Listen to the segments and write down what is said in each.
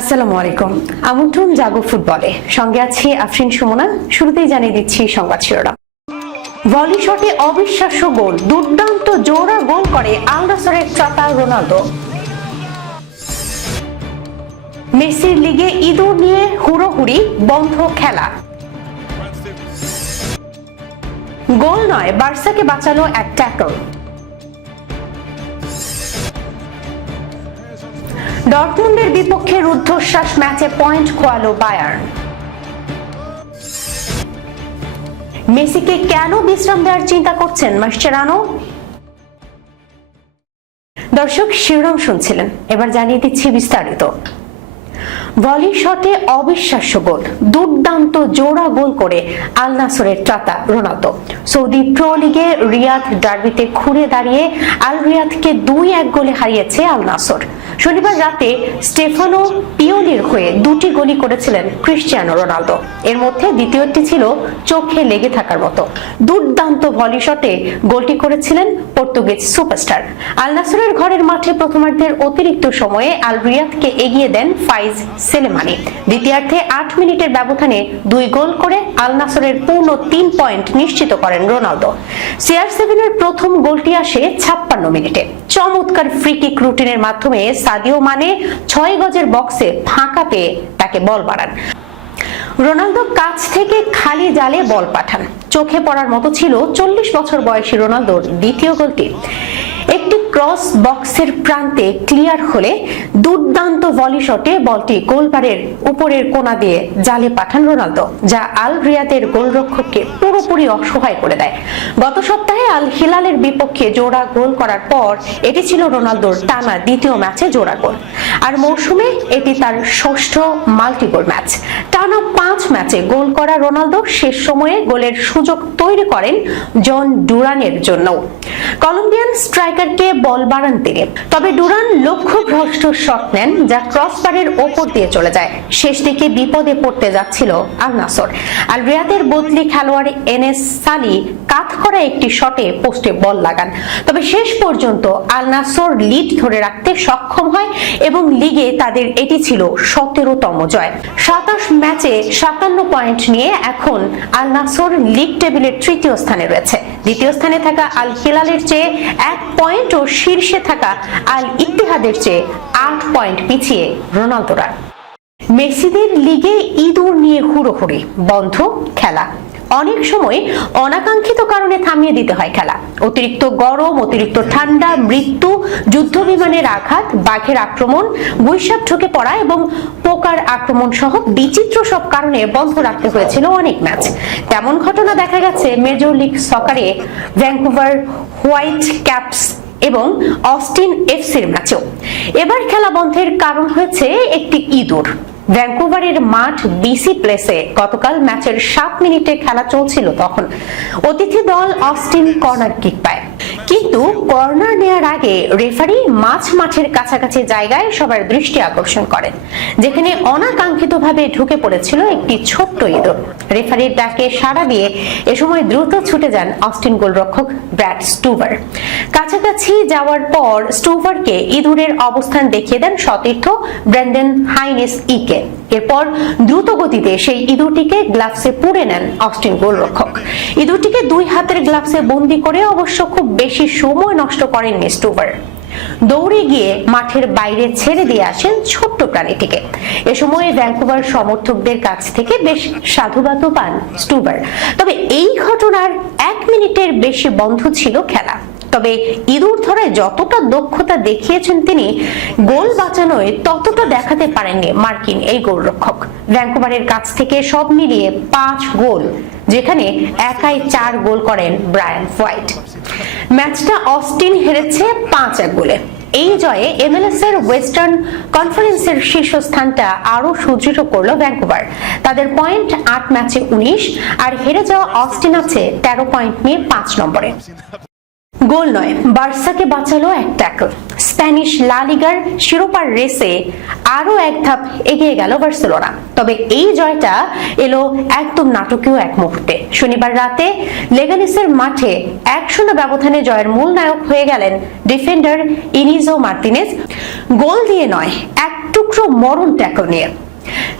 আসসালামু আলাইকুম। আমন্ত্রণ জাগো ফুটবলে। সঙ্গে আছি আফরিন সুমনা। শুরুতেই জানিয়ে দিচ্ছি সংবাদ শিরোনাম। ভলি শটে অবিশ্বাস্য গোল। দুর্দান্ত জোড়া গোল করে আলনাসরের চাতা রোনালদো। মেসির লিগে ইঁদুর নিয়ে হুড়োহুড়ি, বন্ধ খেলা। গোল নয়, বার্সাকে বাঁচালো এক ট্যাকল। ডরটমুন্ডের বিপক্ষে রুদ্ধশ্বাস ম্যাচে পয়েন্ট খোয়ালো বায়ার্ন মেসিকে কেন বিশ্রাম দেওয়ার চিন্তা করছেন মাস্টারানো দর্শক, শিরোনাম শুনছিলেন। এবার জানিয়ে দিচ্ছি বিস্তারিত। ভলি শটে অবিশ্বাস্য গোল, দুর্দান্ত জোড়া গোল করে আল নাসরের ত্রাতা রোনালদো। সৌদি প্রো লিগে রিয়াদ ডার্বিতে খুঁড়ে দাঁড়িয়ে আল রিয়াদকে দুই এক গোলে হারিয়েছে আল নাসর। শনিবার রাতে স্টেফানো পিওলির হয়ে দুটি গোলই করেছিলেন ক্রিশ্চিয়ানো রোনালদো। এর মধ্যে দ্বিতীয়টি ছিল চোখে লেগে থাকার মতো। দুর্দান্ত ভলি শটে গোলটি করেছিলেন পর্তুগিজ সুপারস্টার আল নাসরের ঘরের মাঠে প্রথমার্ধের অতিরিক্ত সময়ে আল রিয়াদকে এগিয়ে দেন ফাইজ সেলেমানি। দ্বিতীয়ার্ধে আট মিনিটের ব্যবধানে দুই গোল করে আল নাসরের পূর্ণ তিন পয়েন্ট নিশ্চিত করেন রোনালদো। সিআর সেভেনের প্রথম গোলটি আসে ছাপ্পান্ন মিনিটে। চমৎকার ফ্রিকিক রুটিনের মাধ্যমে সাদিও মানে ছয় গজের বক্সে ফাঁকা পেয়ে তাকে বল বাড়ান। রোনালদো কাছ থেকে খালি জালে বল পাঠান। চোখে পড়ার মতো ছিল চল্লিশ বছর বয়সী রোনালদোর দ্বিতীয় গোলটি। ক্রস বক্সের প্রান্তে ক্লিয়ার হলে দুর্দান্ত ভলি শটে বলটি গোলবারের উপরের কোণা দিয়ে জালে পাঠান রোনালদো, যা আল রিয়াদের গোলরক্ষককে পুরোপুরি অসহায় করে দেয়। গত সপ্তাহে আল হিলালের বিপক্ষে জোড়া গোল করার পর এটি ছিল রোনালদোর টানা দ্বিতীয় ম্যাচে জোড়া গোল। আর মৌসুমে এটি তার ষষ্ঠ মাল্টিগোল ম্যাচ টানা পাঁচ ম্যাচে গোল করা রোনালদো শেষ সময়ে গোলের সুযোগ তৈরি করেন জন ডুরানের জন্য কলম্বিয়ান স্ট্রাইকারকে বল বাড়ান তিনি। তবে ডুরান লক্ষ্যভ্রষ্ট শট নেন, যা ক্রসবারের ওপর দিয়ে চলে যায়। শেষ দিকে বিপদে পড়তে যাচ্ছিল আল নাসর। আল রিয়াদের বদলি খেলোয়াড় এনএস সালি কাত করা একটি শটে পোস্টে বল লাগান। তবে শেষ পর্যন্ত আল নাসর লিড ধরে রাখতে সক্ষম হয় এবং লিগে তাদের এটি ছিল সতেরোতম জয়। সাতাশ ম্যাচে সাতান্ন পয়েন্ট নিয়ে এখন আল নাসর লিগ টেবিলের তৃতীয় স্থানে রয়েছে। দ্বিতীয় স্থানে থাকা আল হিলালের চেয়ে এক পয়েন্ট ও শীর্ষে থাকা আল ইত্তিহাদের চেয়ে আট পয়েন্ট পিছিয়ে রোনালদোরা। মেসিদের লিগে ইঁদুর নিয়ে হুড়োহুড়ি, বন্ধ খেলা। অনেক সময় অনাকাঙ্ক্ষিত কারণে থামিয়ে দিতে হয় খেলা। অতিরিক্ত গরম, অতিরিক্ত ঠান্ডা, মৃত্যু যুদ্ধ বিমানের আঘাত, বাঘের আক্রমণ, বৈশাখ ঢুকে পড়া এবং পোকার আক্রমণ সহ বিচিত্র সব কারণে বন্ধ রাখতে হয়েছিল অনেক ম্যাচ। তেমন ঘটনা দেখা গেছে মেজর লিগ সকারে ভ্যাঙ্কুভার হোয়াইট ক্যাপস এবং অস্টিন এফসির ম্যাচেও। এবার খেলা বন্ধের কারণ হয়েছে একটি ইঁদুর। ভ্যাঙ্কুভারের মাঠ বিসি প্লেসে গতকাল ম্যাচের সাত মিনিটে খেলা চলছিল তখন। অতিথি দল অস্টিন কর্নার কিক পায়। কিন্তু কর্নার নেয়ার আগে রেফারি মাছ মাঠের কাছাকাছি জায়গায় সবার দৃষ্টি আকর্ষণ করেন, যেখানে অনাকাঙ্ক্ষিতভাবে ঢুকে পড়েছিল একটি ছোট্ট ইঁদুর। রেফারির ডাকে সাড়া দিয়ে এ সময় দ্রুত ছুটে যান অস্টিন গোলরক্ষক ব্র্যাড স্টুভার। কাছাকাছি যাওয়ার পর স্টুভারকে ইঁদুরের অবস্থান দেখিয়ে দেন সতীর্থ ব্র্যান্ডেন হাইনেস ইকে। এরপর দ্রুত গতিতে সেই ইঁদুরটিকে গ্লাভসে পুড়ে নেন অস্টিন গোলরক্ষক। ইঁদুরটিকে দুই হাতের গ্লাভসে বন্দি করে অবশ্য খুব বেশি সময় নষ্ট করেননি স্টুভার দৌড়ে গিয়ে মাঠের বাইরে ছেড়ে দিয়ে আসেন ছোট্ট প্রাণীটিকে। এ সময় ভ্যাঙ্কুভার সমর্থকদের কাছ থেকে বেশ সাধুবাদও পান স্টুভার তবে এই ঘটনার এক মিনিটের বেশি বন্ধ ছিল খেলা। তবে ইঁদুর ধরায় যতটা দক্ষতা দেখিয়েছেন তিনি, গোল বাঁচানোয় ততটা দেখাতে পারেননি মার্কিন এই গোলরক্ষক। ভ্যাঙ্কুভারের কাছ থেকে সব মিলিয়ে পাঁচ গোল যেখানে একাই চার গোল করেন ব্রায়ান হোয়াইট। ম্যাচটা অস্টিন হেরেছে পাঁচ এক গোলে। এই জয়ে এমএলএস এর ওয়েস্টার্ন কনফারেন্সের শীর্ষস্থানটা আরও সুদৃঢ় করল ভ্যাঙ্কুভার তাদের পয়েন্ট আট ম্যাচে উনিশ, আর হেরে যাওয়া অস্টিন আছে তেরো পয়েন্ট নিয়ে পাঁচ নম্বরে। গোল নয়, বার্সাকে বাঁচালো এক ট্যাকল। স্প্যানিশ লা লিগার শিরোপার রেসে আরও এক ধাপ এগিয়ে গেল বার্সেলোনা। তবে এই জয়টা এলো একদম নাটকীয় এক মুহূর্তে। শনিবার রাতে লেগানিসের মাঠে এক শূন্য ব্যবধানে জয়ের মূল নায়ক হয়ে গেলেন ডিফেন্ডার ইনিজো মার্টিনেজ গোল দিয়ে নয়, এক টুকরো মরণ ট্যাকল নিয়ে।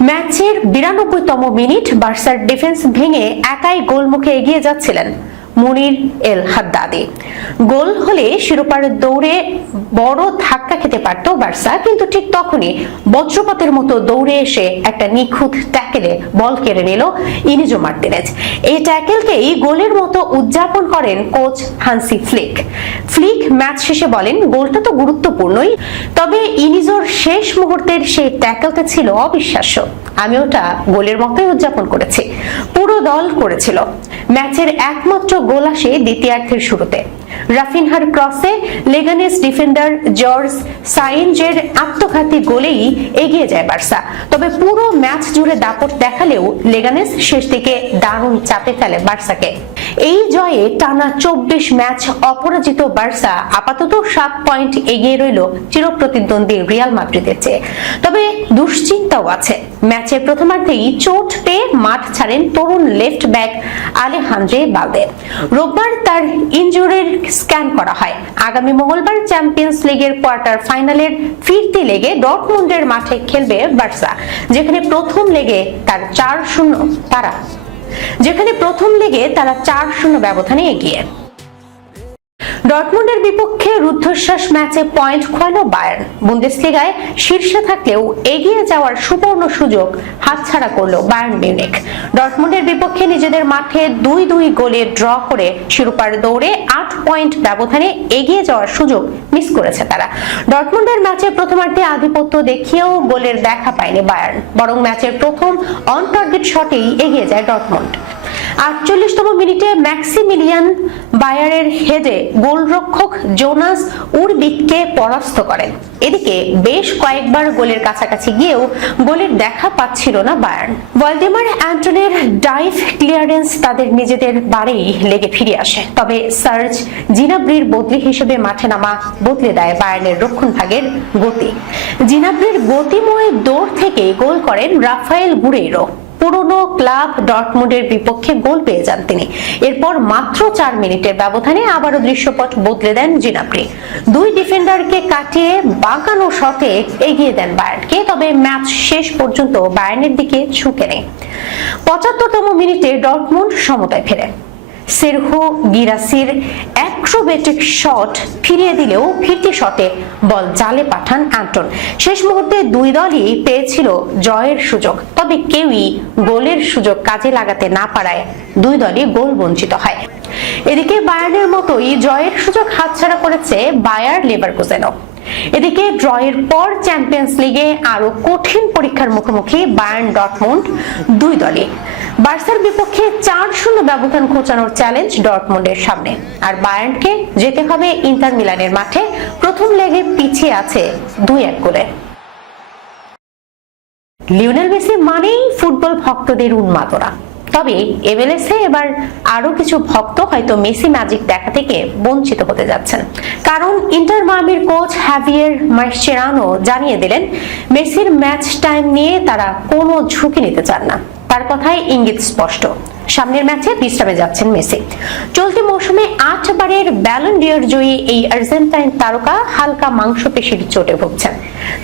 ম্যাচের বিরানব্বইতম মিনিট বার্সার ডিফেন্স ভেঙে একাই গোল মুখে এগিয়ে যাচ্ছিলেন। মুনির এল হাদ্দাদি গোল হলে শিরোপার দৌড়ে বড় ধাক্কা খেতে পারত বার্সা, কিন্তু ঠিক তখনই বজ্রপাতের মতো দৌড়ে এসে একটা নিখুঁত ট্যাকেলে বল কেড়ে নিল ইনিজো মার্টিনেজ এই ট্যাকেলকেই গোলের মতো উদযাপন করেন coach Hansi Flick. Flick match শেষে বলেন, গোলটা তো গুরুত্বপূর্ণই, তবে ইনিজোর শেষ মুহূর্তের সেই ট্যাকেলটা ছিল অবিশ্বাস্য। আমি ওটা গোলের মতোই উদযাপন করেছি। পুরো দল করেছিল। ম্যাচের একমাত্র গোল আসে দ্বিতীয়ার্ধের শুরুতে। রাফিনহার ক্রসে লেগানেস ডিফেন্ডার জর্জ সাইনজের আত্মঘাতী গোলেই এগিয়ে যায় বার্সা। তবে পুরো ম্যাচ জুড়ে দাপট দেখালেও লেগানেস শেষ দিকে দারুণ চাপে ফেলে বার্সাকে। এই জয়ে টানা চব্বিশ ম্যাচ অপরাজিত বার্সা আপাতত সাত পয়েন্ট এগিয়ে রইল চিরপ্রতিদ্বন্দ্বী রিয়াল মাদ্রিদের চেয়ে। তবে দুশ্চিন্তাও আছে। ম্যাচের প্রথমার্ধেই চোট পেয়ে মাঠ ছাড়েন তরুণ লেফট ব্যাক আলেহান্দ্রে বালদে। রোববার তার ইনজুরির স্ক্যান করা হয়। আগামী মঙ্গলবার চ্যাম্পিয়ন্স লিগের কোয়ার্টার ফাইনালের ফিরতি লেগে ডটমুন্ডের মাঠে খেলবে বার্সা, যেখানে প্রথম লেগে তার চার শূন্য তারা। যেখানে প্রথম লেগে তারা চার শূন্য ব্যবধানে এগিয়ে। ডটমুন্ডের বিপক্ষে রুদ্ধশ্বাস ম্যাচে পয়েন্ট খোয়ালো বায়ার্ন। বুন্দেসলিগায় শীর্ষে থাকলেও এগিয়ে যাওয়ার সুবর্ণ সুযোগ হাতছাড়া করল বায়ার্ন মিউনিক ডটমুন্ডের বিপক্ষে নিজেদের মাঠে দুই দুই গোলে ড্র করে শিরোপার দৌড়ে আট পয়েন্ট ব্যবধানে এগিয়ে যাওয়ার সুযোগ মিস করেছে তারা। ডটমুন্ডের ম্যাচে প্রথমার্ধে আধিপত্য দেখিয়েও গোলের দেখা পায়নি বায়ার্ন। বরং ম্যাচের প্রথম অন টার্গেট শটেই এগিয়ে যায় ডটমুন্ড। আটচল্লিশতম মিনিটে ম্যাক্সিমিলিয়ান বায়ারের হেডে গোলরক্ষক জোনাস উরবিককে পরাস্ত করেন। এদিকে বেশ কয়েকবার গোলের কাছাকাছি গিয়েও গোলের দেখা পাচ্ছিল না বায়ার্ন ভলডেমার অ্যান্টনের ডাইভ ক্লিয়ারেন্স তাদের নিজেদের বাড়েই লেগে ফিরে আসে। তবে সার্জ জিনাব্রির বদলি হিসেবে মাঠে নামা বদলে দেয় বায়ার্নের রক্ষণ ভাগের গতি। জিনাব্রির গতিময় দৌড় থেকে গোল করেন রাফায়েল গুরেইরো। পুরনো ক্লাব ডটমুডের বিপক্ষে গোল পেয়ে যান তিনি। এরপর মাত্র চার মিনিটের ব্যবধানে আবারও দৃশ্যপট বদলে দেন জিনাপ্রি। দুই ডিফেন্ডারকে কাটিয়ে বাঁকানো শটে এগিয়ে দেন বায়ার্নকে, তবে ম্যাচ শেষ পর্যন্ত বায়ার্নের দিকে ঝুঁকে নেই। পঁচাত্তরতম মিনিটে ডটমুন্ড সমতায় ফেরে। সেরহো গিরাসির অ্যাক্রোবেটিক শট ফিরিয়ে দিলেও ফিরতি শটে বল জালে পাঠান অ্যান্টন। শেষ মুহূর্তে দুই দলই পেয়েছিল জয়ের সুযোগ, তবে কেউই গোলের সুযোগ কাজে লাগাতে না পারায় দুই দলই গোল বঞ্চিত হয়। এদিকে বায়ার্নের মতোই জয়ের সুযোগ হাতছাড়া করেছে বায়ার লেভারকুজেনও। এদিকে ড্রয়ের পর চ্যাম্পিয়ন্স লিগে আরও কঠিন পরীক্ষার মুখোমুখি বায়ার্ন ডটমুন্ড দুই দলে বার্সার বিপক্ষে চার শূন্য ব্যবধান খোঁচানোর চ্যালেঞ্জ ডটমুন্ডের সামনে। আর বায়ার্নকে যেতে হবে ইন্টার মিলানের মাঠে। প্রথম লেগে পিছিয়ে আছে দুই এক করে লিওনেল মেসি মানেই ফুটবল ভক্তদের উন্মাদনা। তবে এমএলএসে এবার আরও কিছু ভক্ত হয়তো মেসি ম্যাজিক দেখা থেকে বঞ্চিত হতে যাচ্ছেন। কারণ ইন্টার মামির কোচ হ্যাভিয়ার মার্চেরানো জানিয়ে দিলেন, মেসির ম্যাচ টাইম নিয়ে তারা কোনো ঝুঁকি নিতে চান না। তার কথায় ইঙ্গিত স্পষ্ট। সামনের ম্যাচে বিশ্রামে যাচ্ছেন মেসি। চলতি মৌসুমে আট বারের ব্যালন ডিয়ার জয়ী এই আর্জেন্টাইন তারকা হালকা মাংসপেশির চোটে ভুগছেন।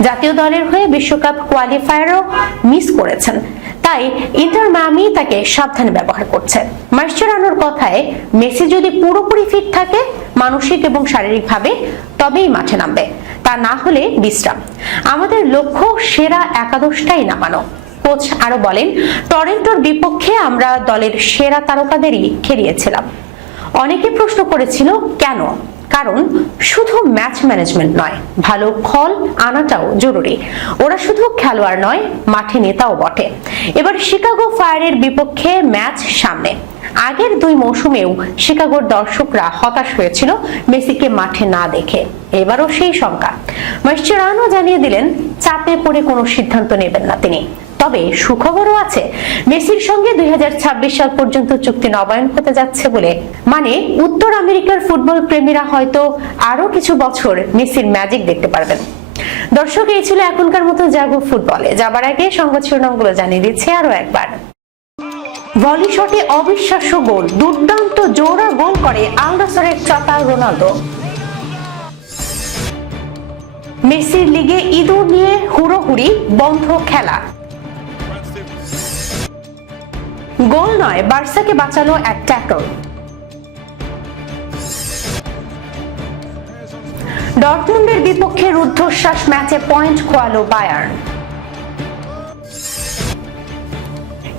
জাতীয় দলের হয়ে বিশ্বকাপ কোয়ালিফায়ারও মিস করেছেন। তাই ইন্টার মামি তাকে সাবধানে ব্যবহার করছে। মার্চেরানোর কথায় মেসি যদি পুরোপুরি ফিট থাকে, মানসিক এবং শারীরিকভাবে তবেই মাঠে নামবে। তা না হলে বিশ্রাম। আমাদের লক্ষ্য সেরা একাদশটাই নামানো। কোচ আরও বলেন, টরেন্টোর বিপক্ষে আমরা দলের সেরা তারকাদেরই খেলিয়েছিলাম। অনেকে প্রশ্ন করেছিল, কেন? কারণ শুধু ম্যাচ ম্যানেজমেন্ট নয়, ভালো ফল আনাটাও জরুরি। ওরা শুধু খেলোয়াড় নয়, মাঠে নেতাও বটে। এবার শিকাগো ফায়ারের বিপক্ষে ম্যাচ সামনে। আগের দুই মৌসুমেও শিকাগোর দর্শকরা হতাশ হয়েছিল মেসিকে মাঠে না দেখে। এবারও সেই শঙ্কা। মাস্টারানো জানিয়ে দিলেন, চাপে পড়ে কোনো সিদ্ধান্ত নেবেন না তিনি। তবে সুখবরও আছে। মেসির সঙ্গে দুই সাল পর্যন্ত চুক্তি নবায়ন হতে যাচ্ছে বলে মানে উত্তর আমেরিকার ফুটবল প্রেমীরা হয়তো আরও কিছু বছর মেসির ম্যাজিক দেখতে পারবেন। দর্শক, এই ছিল এখনকার মতো যাব ফুটবলে। যাবার আগে সংবাদ শিরোনামগুলো জানিয়ে দিচ্ছে আরও একবার। ভলি শটে অবিশ্বাস্য গোল, দুর্দান্ত জোড়া গোল করে আলদাসরের চাতা রোনালদো। মেসির লিগে ইঁদুর নিয়ে হুড়োহুড়ি বন্ধ খেলা। গোল নয়, বার্সাকে বাঁচালো এক ট্যাকল ডর্টমুন্ডের বিপক্ষে রুদ্ধশ্বাস ম্যাচে পয়েন্ট খোয়ালো বায়ার্ন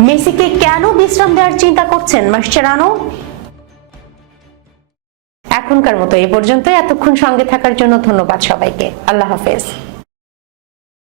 মেসিকে কেন বিশ্রাম দেওয়ার চিন্তা করছেন মাস্টারানো? এখনকার মতো এই পর্যন্ত এতক্ষণ সঙ্গে থাকার জন্য ধন্যবাদ সবাইকে। আল্লাহ হাফেজ।